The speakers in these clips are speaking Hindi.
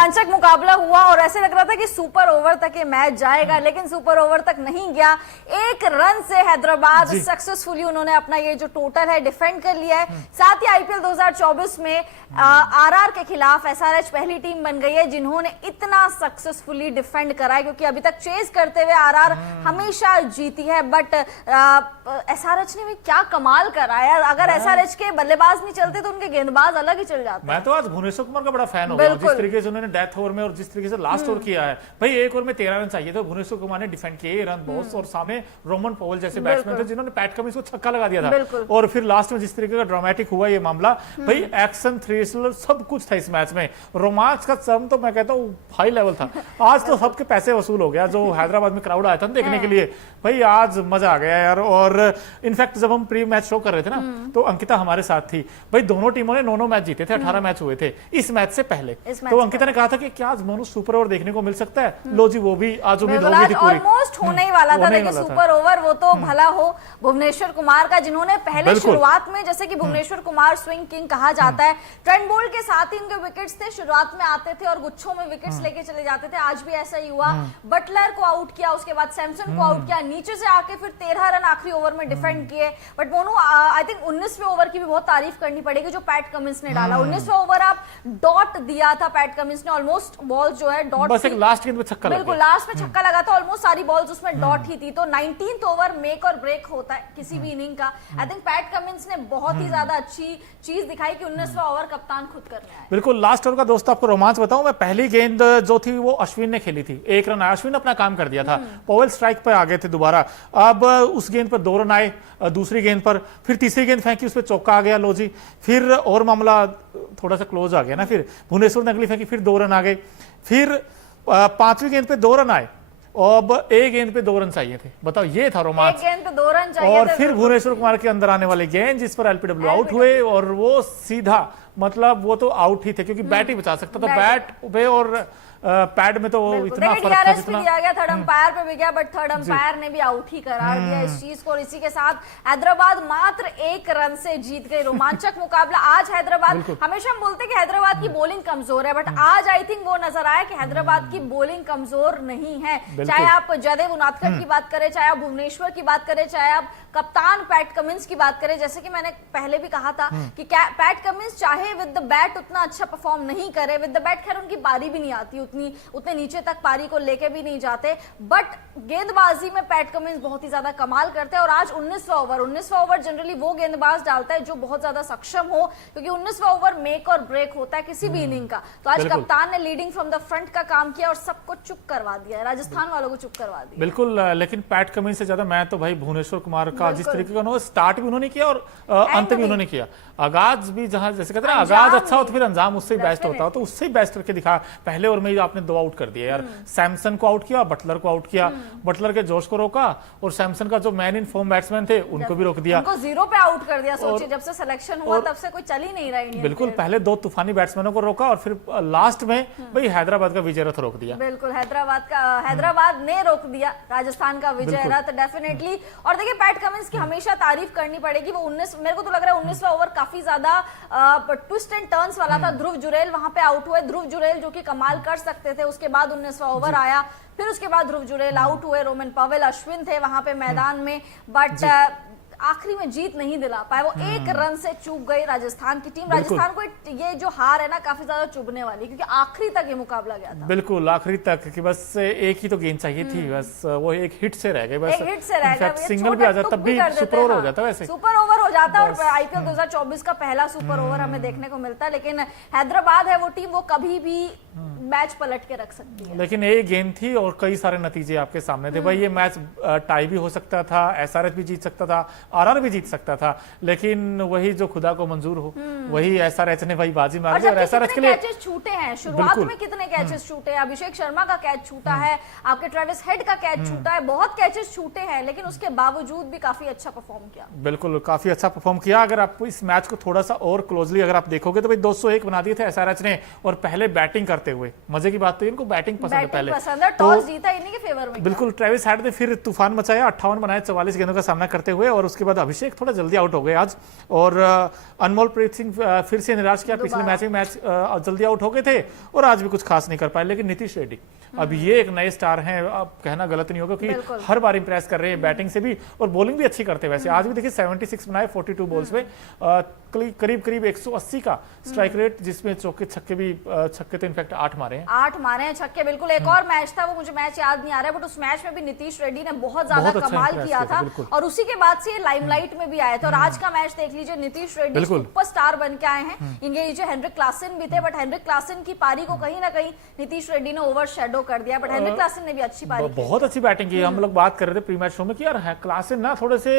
रोमांचक मुकाबला हुआ और ऐसे लग रहा था कि सुपर ओवर तक ये मैच जाएगा, लेकिन सुपर ओवर तक नहीं गया। एक रन से हैदराबाद सक्सेसफुली उन्होंने अपना ये जो टोटल है डिफेंड कर लिया है। साथ ही आईपीएल 2024 में आरआर के खिलाफ एसआरएच पहली टीम बन गई है जिन्होंने इतना सक्सेसफुली डिफेंड करा है, क्योंकि अभी तक चेस करते हुए आरआर हमेशा जीती है। बट एसआरएच ने भी क्या कमाल करा है। अगर एसआरएच के बल्लेबाज नहीं चलते तो उनके गेंदबाज अलग ही चल जाते। मैं तो आज भुवनेश्वर कुमार का बड़ा फैन हो गया, जिस तरीके से उन्होंने डेथ ओवर में और जिस तरीके से लास्ट ओवर किया है। भाई एक ओवर में 13 रन चाहिए थे, भुवनेश्वर कुमार ने डिफेंड किए रन बहुत, और सामने रोमन पॉवेल जैसे बैट्समैन थे जिन्होंने पैट कमिंस को छक्का लगा दिया था। और फिर लास्ट में जिस तरीके का ड्रामेटिक हुआ ये मामला, भाई एक्शन, थ्रिलर सब कुछ था इस मैच में। रोमांच का सम तो मैं कहता हूँ हाई लेवल था। आज तो सबके पैसे वसूल हो गया, जो हैदराबाद में क्राउड आया था देखने के लिए। भाई आज मजा आ गया यार। और इनफैक्ट जब हम प्री मैच शो कर रहे थे ना, तो अंकिता हमारे साथ थी। भाई दोनों टीमों ने 9 मैच जीते थे, 18 मैच हुए थे इस मैच से पहले। तो अंकिता ने कहा था कि क्या आज मोनू सुपर ओवर देखने को मिल सकता है। लो जी, वो भी आज उम्मीद होगी थी पूरी। ऑलमोस्ट होने ही वाला था। देखिए सुपर ओवर वो तो भला हो भुवनेश्वर कुमार का, जिन्होंने पहले शुरुआत में, जैसे कि भुवनेश्वर कुमार स्विंग किंग कहा जाता है, ट्रेंट बोल्ट के साथ ही उनके विकेट्स थे। शुरुआत में आते थे और गुच्छों में विकेट्स लेके चले जाते थे। आज भी ऐसा ही हुआ। बटलर को आउट किया, उसके बाद सैमसन को आउट किया, नीचे से आके फिर 13 रन आखिरी ओवर में डिफेंड किए। बट मोनू आई थिंक 19वें ओवर की भी बहुत तारीफ करनी पड़ेगी जो पैट कमिंस ने डाला। 19वां ओवर आप डॉट दिया था पैट कमिंस ने, ऑलमोस्ट बॉल जो है डॉट, बस एक लास्ट गेंद पे छक्का लगा, बिल्कुल लास्ट में छक्का लगा था। ऑलमोस्ट सारी बॉल्स उसमें डॉट ही थी। तो 19th ओवर मेक और ब्रेक होता है किसी भी इनिंग का। आई थिंक पैट कमिंस ने बहुत ही ज्यादा अच्छी चीज दिखाई कि 19वां ओवर कप्तान खुद करने आए। बिल्कुल लास्ट ओवर का दोस्त आपको रोमांच बताऊं मैं, पहली गेंद जो थी वो अश्विन ने खेली थी, 1 रन आया, अश्विन ने अपना काम कर दिया था। पॉवेल स्ट्राइक पे आ गए थे दोबारा। अब उस गेंद पर 2 रन आए, दूसरी गेंद पर फिर तीसरी गेंद फेंकी, उस पर चौका आ गया। लो जी, फिर और मामला थोड़ा सा क्लोज आ गया ना। फिर भुवनेश्वर ने अगली फेंकी, फिर 2 रन आ गए। फिर 5वीं गेंद पे 2 रन आए, अब एक गेंद पे 2 रन चाहिए थे। बताओ, ये था रोमांच। एक गेंद पे 2 रन चाहिए और थे। फिर भुवनेश्वर कुमार के अंदर आने वाले गेंद जिस पर एलपीडब्ल्यू आउट हुए, और वो सीधा मतलब वो तो आउट ही थे, क्योंकि बैट ही बचा सकता था। बैट पे और पैड में तो इतना फर्क था जितना दिया गया, थर्ड अंपायर पे भी गया, बट थर्ड अंपायर ने भी आउट ही करार दिया इस चीज को। और इसी के साथ हैदराबाद मात्र 1 रन से जीत गई। रोमांचक मुकाबला आज हैदराबाद, हमेशा हम बोलते हैं कि हैदराबाद की बॉलिंग कमजोर है, बट आज आई थिंक वो नजर आया कि हैदराबाद की बॉलिंग कमजोर नहीं है। चाहे आप जयदेव उनादकट की बात करें, चाहे आप भुवनेश्वर की बात करें, चाहे आप कप्तान पैट कमिंस की बात करें। जैसे कि मैंने पहले भी कहा था कि पैट कमिंस चाहे विद द बैट उतना अच्छा परफॉर्म नहीं करे, विद द बैट खैर उनकी पारी भी नहीं आती, उतने नीचे तक पारी को लेके भी नहीं जाते, बट गेंदबाजी में पैट कमिंस बहुत ही ज्यादा कमाल करते हैं। और आज 19वां ओवर जनरली वो गेंदबाज डालता है जो बहुत ज्यादा सक्षम हो, क्योंकि 19वां ओवर मेक और ब्रेक होता है किसी भी इनिंग का। तो आज कप्तान ने लीडिंग फ्रॉम द फ्रंट का काम किया और सबको चुप करवा दिया, राजस्थान वालों को चुप करवा दिया। बिल्कुल, लेकिन पैट कमिंस से ज्यादा मैं तो भाई भुवनेश्वर कुमार का, जिस तरीके का स्टार्ट भी उन्होंने किया और अंत भी उन्होंने किया। आगाज भी जहां जैसे कहते हैं आगाज अच्छा हो तो फिर अंजाम उससे ही बेस्ट होता हो, तो उससे ही बेस्ट करके दिखा। पहले ओवर में आपने 2 आउट कर दिया यार। सैमसन को आउट किया, बटलर को आउट किया, बटलर के जोश को रोका, और सैमसन का जो मैन इन फॉर्म बैट्समैन थे उनको भी रोक दिया, उनको 0 पे आउट कर दिया। सोचिए जब से सिलेक्शन हुआ तब से कोई चल ही नहीं रहा इंडियन। बिल्कुल, पहले 2 तूफानी बैट्समैनों को रोका और फिर लास्ट में भाई हैदराबाद का विजय रथ रोक दिया। बिल्कुल, हैदराबाद ने रोक दिया राजस्थान का विजय रथ डेफिनेटली। और देखिए पैट कमिंस की हमेशा तारीफ करनी पड़ेगी। वो 19, मेरे को तो लग रहा है 19वां ओवर काफी ज्यादा ट्विस्ट एंड टर्न्स वाला था। ध्रुव जुरेल वहां पे आउट हुए, ध्रुव जुरेल जो कि कमाल कर सकते थे। उसके बाद 19वां ओवर आया, फिर उसके बाद ध्रुव जुरेल आउट हुए, रोमन पवेल, अश्विन थे वहां पे मैदान में, बट आखिरी में जीत नहीं दिला पाए। वो 1 रन से चूक गई राजस्थान की टीम। राजस्थान को ये जो हार है ना काफी ज्यादा चुभने वाली, क्योंकि आखिरी तक ये मुकाबला गया था। बिल्कुल आखिरी तक, कि बस एक ही तो गेंद चाहिए थी, बस वो एक हिट से रह गए। बस एक हिट से रह गए, सिंगल भी आ जाता तब भी सुपर ओवर हो जाता। वैसे सुपर ओवर हो जाता, और आईपीएल 2024 का पहला सुपर ओवर हमें देखने को मिलता है। लेकिन हैदराबाद है वो टीम, वो कभी भी मैच पलट के रख सकती है। लेकिन एक गेंद थी और कई सारे नतीजे आपके सामने थे। भाई ये मैच टाई भी हो सकता था, एसआरएच भी जीत सकता था, आरआर भी जीत सकता था, लेकिन वही जो खुदा को मंजूर हो वही एसआरएच ने भाई बाजी मार दी। और एसआरएच के लिए कैचेस छूटे हैं शुरुआत में, कितने कैचेस छूटे हैं। अभिषेक शर्मा का कैच छूटा है, आपके ट्रेविस हेड का कैच छूटा है, बहुत कैचेस छूटे हैं, लेकिन उसके बावजूद भी काफी अच्छा परफॉर्म किया। बिल्कुल काफी अच्छा परफॉर्म किया। अगर आप इस मैच को थोड़ा सा और क्लोजली अगर आप देखोगे तो भाई 201 बना दिए थे एसआरएच ने, और पहले बैटिंग करते हुए मजे की बात तो इनको बैटिंग पसंद है पहले, टॉस जीता इन्हीं के फेवर में। बिल्कुल, ट्रेविस हेड ने फिर तूफान मचाया, 58 बनाए 44 गेंदों का सामना करते हुए, और उसके बाद अभिषेक थोड़ा जल्दी आउट हो गए आज, और अनमोलप्रीत सिंह फिर से निराश किया। पिछले मैच जल्दी आउट हो गए थे और आज भी कुछ खास नहीं कर पाए। लेकिन नीतीश रेड्डी अब ये एक नए स्टार हैं, अब कहना गलत नहीं होगा कि हर बार इंप्रेस कर रहे हैं बैटिंग से भी, और बॉलिंग भी अच्छी करते हैं। वैसे आज भी देखिए 76 बनाए 42 बॉल्स में, करीब 180 का स्ट्राइक रेट, जिसमें चौके छक्के भी, छक्के तो इनफैक्ट 8 मारे हैं छक्के। बिल्कुल, एक और मैच था, वो मुझे मैच याद नहीं आ रहा है, बट उस मैच में भी नीतीश रेड्डी ने बहुत ज्यादा कमाल किया था, और उसी के बाद से ये लाइमलाइट में भी आए थे। और आज का मैच देख लीजिए, नीतीश रेड्डी सुपरस्टार बन के आए हैं। इनके जो हेनरिक क्लासन भी थे, बट हेनरिक क्लासन की पारी को कहीं ना कहीं नीतीश रेड्डी ने ओवर शेडो कर दिया, बट हेनरिक क्लासन ने भी अच्छी पारी, बहुत अच्छी बैटिंग की। हम लोग बात कर रहे थे प्री मैच शो में कि यार क्लासन ना थोड़े से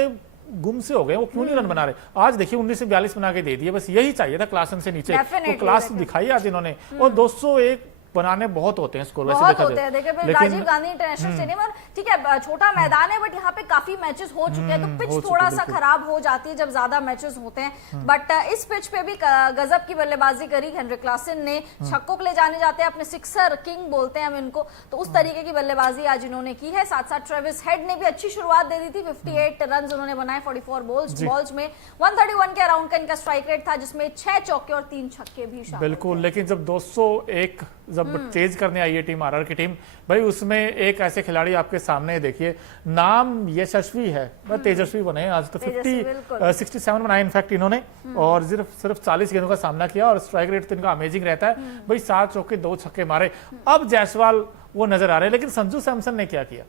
गुम से हो गए, वो क्यों नहीं रन बना रहे। आज देखिए 19 से 42 बना के दे दिए, बस यही चाहिए था क्लासन से नीचे, वो क्लास दिखाई आज इन्होंने। और 201 बनाने बहुत होते हैं स्कोर, वैसे देखा जाए। देखिए राजीव गांधी इंटरनेशनल स्टेडियम, और ठीक है छोटा मैदान है, बट यहाँ पे काफी मैचेस हो चुके हैं, तो पिच थोड़ा सा खराब हो जाती है जब ज्यादा मैचेस होते हैं। बट इस पिच पे भी गजब की बल्लेबाजी करी हेनरिक क्लासन ने। छक्कों के लिए जाने जाते हैं, अपने सिक्सर किंग बोलते हैं हम इनको, तो उस तरीके की बल्लेबाजी आज इन्होंने की है। साथ साथ ट्रेविस हेड ने भी अच्छी शुरुआत दे दी थी, 58 रन उन्होंने बनाए 44 बॉल्स में। 131 के अराउंड का इनका स्ट्राइक रेट था, जिसमें 6 चौके और 3 छक्के भी शामिल। बिल्कुल, लेकिन जब 201 जब चेज करने आई है टीम आरआर की टीम, भाई उसमें एक ऐसे खिलाड़ी आपके सामने देखिए, नाम यशस्वी है, तेजस्वी बने आज तो 67 बनाए इनफैक्ट इन्होंने, और सिर्फ 40 गेंदों का सामना किया, और स्ट्राइक रेट तो इनका अमेजिंग रहता है भाई। 7 चौके 2 छक्के मारे। अब जायसवाल वो नजर आ रहे हैं, लेकिन संजू सैमसन ने क्या किया?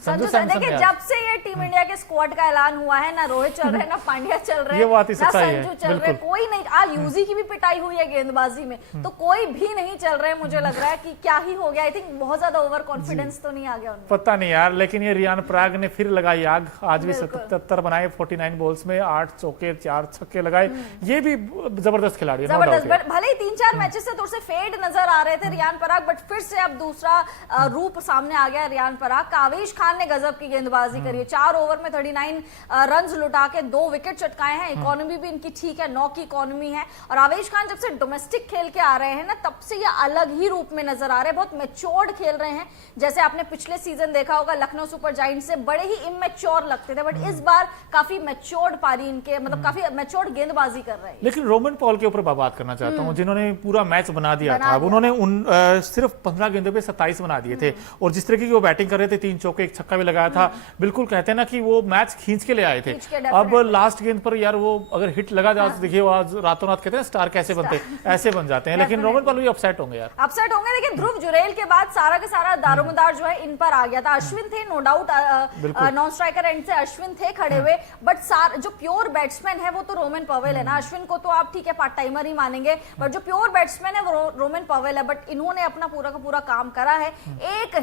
संजू सैमसन देखिए, जब से ये टीम इंडिया के स्क्वाड का ऐलान हुआ है, ना रोहित चल रहे, ना पांड्या चल रहे, ना संजू चल रहे, कोई नहीं। आज यूजी की भी पिटाई हुई है गेंदबाजी में, तो कोई भी नहीं चल रहे। मुझे लग रहा है कि क्या ही हो गया। आई थिंक बहुत ज्यादा ओवर कॉन्फिडेंस तो नहीं आ गया उनमें, पता नहीं यार। लेकिन ये रियान पराग ने फिर लगाई आग, आज भी 77 बनाए 49 बॉल्स में, 8 चौके 4 छक्के लगाए। ये भी जबरदस्त खिलाड़ी है, जबरदस्त। भले ही 3-4 मैचेस से थोड़े से फेड नजर आ रहे थे रियान पराग, बट फिर से अब दूसरा रूप सामने आ गया रियान पराग का। आवेश खान ने गजब की गेंदबाजी करी है, 4 ओवर में 39 रन लुटा के 2 विकेट चटकाए हैं। इकोनॉमी भी इनकी ठीक है, 9 की इकोनॉमी है। और आवेश खान जब से डोमेस्टिक खेल के आ रहे हैं ना, तब से ये अलग ही रूप में नजर आ रहे हैं, बहुत मैच्योर्ड खेल रहे हैं। जैसे आपने पिछले सीजन देखा होगा, लखनऊ सुपर जायंट्स से बड़े ही इमेच्योर लगते थे, बट इस बार काफी मैच्योर्ड पारी इनके, मतलब काफी मैच्योर्ड गेंदबाजी कर रहे हैं। लेकिन रोमन पॉल के ऊपर बात करना चाहता हूं, जिन्होंने पूरा मैच बना दिया था। उन्होंने सिर्फ 15 गेंदों पे 27 बना दिए थे, और जिस तरीके की वो बैटिंग कर रहे थे, 3 चौके 1 छक्का भी लगाया था। बिल्कुल कहते हैं ना कि वो मैच खींच के ले आए थे। अब लास्ट गेंद पर यार वो अगर हिट लगा जाए, देखिए वो आज रातों रात कहते हैं स्टार कैसे बनते, ऐसे बन जाते हैं। लेकिन रोमन पॉल भी अपसेट होंगे यार, अपसेट होंगे। लेकिन ध्रुव जुरेल के बाद सारा का सारा दारोमदार जो है इन पर आ गया था। अश्विन थे no doubt, non striker end से अश्विन थे खड़े हुए, बट जो प्योर बैट्समैन है वो तो रोमन पवेल है ना। अश्विन को तो आप ठीक है पार्ट टाइमर ही मानेंगे, बट जो प्योर बैट्समैन है वो रोमन पवेल है। बट इन्होंने अपना पूरा का पूरा काम करा है। एक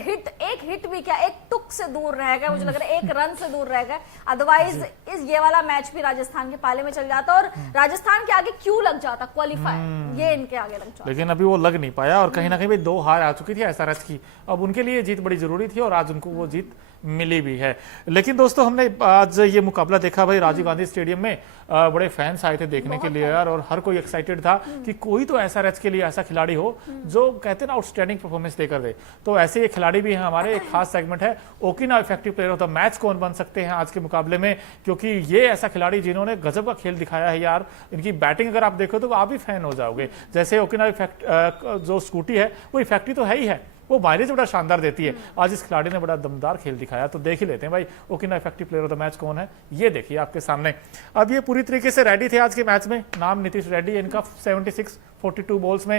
हिट भी क्या, एक टुक से दूर रह गए, मुझे लग रहा है 1 रन से दूर रह गए। अदरवाइज ये वाला मैच भी राजस्थान के पाले में चल जाता, और राजस्थान के आगे क्यों लग जाता क्वालिफाई, ये इनके आगे लग जाता। लेकिन अभी वो लग नहीं पाया, और कहीं ना कहीं 2 हार आ चुकी थी एसआरएच की। अब उनके लिए जीत बड़ी जरूरी थी, और आज उनको वो जीत मिली भी है। लेकिन दोस्तों, हमने आज ये मुकाबला देखा भाई राजीव गांधी स्टेडियम में, बड़े फैंस आए थे देखने के लिए यार, और हर कोई एक्साइटेड था कि कोई तो एसआरएच के लिए ऐसा खिलाड़ी हो जो कहते हैं ना आउटस्टैंडिंग परफॉर्मेंस देकर दे। तो ऐसे ये खिलाड़ी भी हैं हमारे। एक खास सेगमेंट है ओकिना effective player of the match कौन बन सकते हैं आज के मुकाबले में, क्योंकि ये ऐसा खिलाड़ी जिन्होंने गजब का खेल दिखाया है यार। इनकी बैटिंग अगर आप देखो तो आप भी फैन हो जाओगे। जैसे ओकिना जो स्कूटी है वो इफेक्टिव तो है ही है, वो माइलेज बड़ा शानदार देती है। आज इस खिलाड़ी ने बड़ा दमदार खेल दिखाया, तो देख ही लेते हैं भाई ओकिना effective player of the match कौन है। ये देखिए आपके सामने, अब ये पूरी तरीके से रेडी थे आज के मैच में। नाम नीतीश रेड्डी, इनका 76 42 बॉल्स में।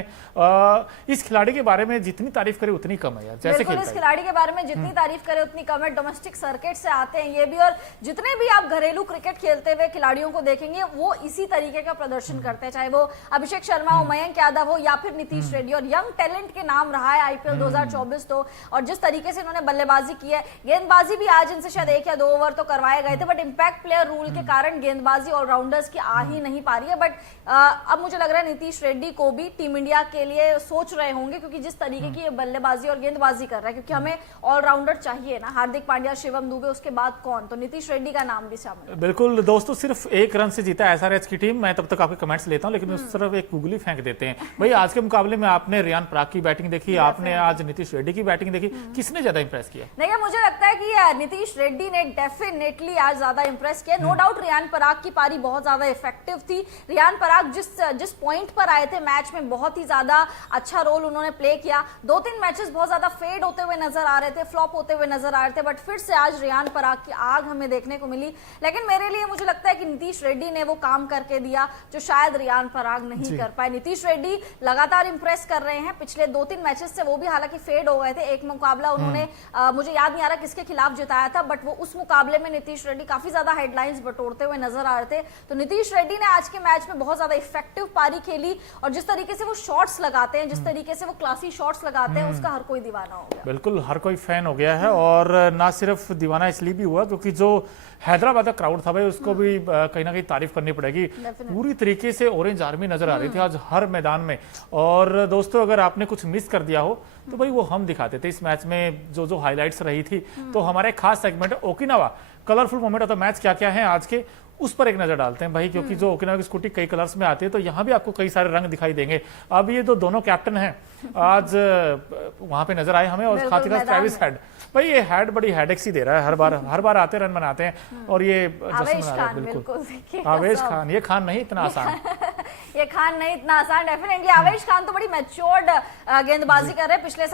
इस खिलाड़ी के बारे में जितनी तारीफ करे उतनी कम है यार। जैसे इस खिलाड़ी के बारे में जितनी तारीफ करे उतनी कम है। डोमेस्टिक सर्किट से आते हैं ये भी, और जितने भी आप घरेलू क्रिकेट खेलते हुए खिलाड़ियों को देखेंगे वो इसी तरीके का प्रदर्शन करते हैं, चाहे वो अभिषेक शर्मा हो, मयंक यादव हो, या फिर नीतीश रेड्डी। और यंग टैलेंट के नाम रहा है आईपीएल 2024 तो, और जिस तरीके से इन्होंने बल्लेबाजी की है, गेंदबाजी भी आज इनसे शायद 1 या 2 ओवर तो करवाए गए थे, बट इंपैक्ट प्लेयर रूल के कारण गेंदबाजी ऑलराउंडर्स की आ ही नहीं पा रही है। बट अब मुझे लग रहा है नीतीश रेड्डी को भी टीम इंडिया के लिए सोच रहे होंगे, क्योंकि जिस तरीके की ये बल्लेबाजी और गेंदबाजी कर रहा है, क्योंकि हमें ऑलराउंडर चाहिए ना, हार्दिक पांड्या, शिवम दुबे, उसके बाद कौन, तो नीतीश रेड्डी का नाम भी शामिल है। बिल्कुल दोस्तों, सिर्फ 1 रन से जीता एसआरएच की टीम। मैं तब तक आपके कमेंट्स लेता हूं, लेकिन उस तरफ एक गूगली फेंक देते हैं। भाई आज के मुकाबले में आपने रियान पराग की बैटिंग देखी, आपने आज नीतीश रेड्डी की बैटिंग देखी, किसने ज्यादा इंप्रेस किया? देखिए मुझे लगता है कि नीतीश रेड्डी ने डेफिनेटली आज ज्यादा इंप्रेस किया। नो डाउट रियान पराग की पारी बहुत ज्यादा इफेक्टिव थी। रियान पराग जिस पॉइंट पर आए थे मैच में, बहुत ही ज्यादा अच्छा रोल उन्होंने प्ले किया। 2-3 मैचेस बहुत ज्यादा फेड होते हुए नजर आ रहे थे, फ्लॉप होते हुए नजर आ रहे थे, बट फिर से आज रियान पराग की आग हमें देखने को मिली। लेकिन मेरे लिए मुझे लगता है कि नीतीश रेड्डी ने वो काम करके दिया जो शायद रियान पराग नहीं कर पाए। नीतीश रेड्डी लगातार इंप्रेस कर रहे हैं पिछले 2-3 मैचेस से, वो भी हालांकि फेड हो गए थे। एक मुकाबला उन्होंने मुझे याद नहीं आ रहा किसके खिलाफ जिताया था, बट वो उस मुकाबले में नीतीश रेड्डी काफी ज्यादा हेडलाइंस बटोरते हुए नजर आ रहे थे। तो नीतीश रेड्डी ने आज के मैच में बहुत ज्यादा इफेक्टिव पारी खेली, और जिस तरीके से वो शॉट्स लगाते हैं, जिस तरीके से वो क्लासी शॉट्स लगाते हैं, उसका हर कोई दीवाना हो गया। बिल्कुल हर कोई फैन हो गया है, और ना सिर्फ दीवाना इसलिए भी हुआ क्योंकि जो हैदराबाद का क्राउड था भाई, उसको भी कहीं ना कहीं तारीफ करनी पड़ेगी। पूरी तरीके से ऑरेंज आर्मी नजर आ रही थी आज हर मैदान में। और दोस्तों अगर आपने कुछ मिस कर दिया हो तो भाई वो हम दिखाते थे इस मैच में, जो हाइलाइट्स रही थी। तो हमारा एक खास सेगमेंट है Okinawa colourful moment of the match, क्या क्या है आज के, उस पर एक नजर डालते हैं भाई। क्योंकि जो ओकिनावा की स्कूटी कई कलर्स में आती है, तो यहाँ भी आपको कई सारे रंग दिखाई देंगे। अब ये दोनों कैप्टन हैं आज वहां पे नजर आए हमें, और खातिर ट्रेविस हेड। भाई ये हेड बड़ी हेडेक सी दे रहा है, हर बार आते रन बनाते हैं, और ये आवेश खान, बिल्कुल आवेश खान, ये खान नहीं इतना आसान ये खान नहीं इतना आसान, डेफिनेटली आवेश खान तो बड़ी मैच्योर्ड गेंदबाजी कर रहे हैं। पिछले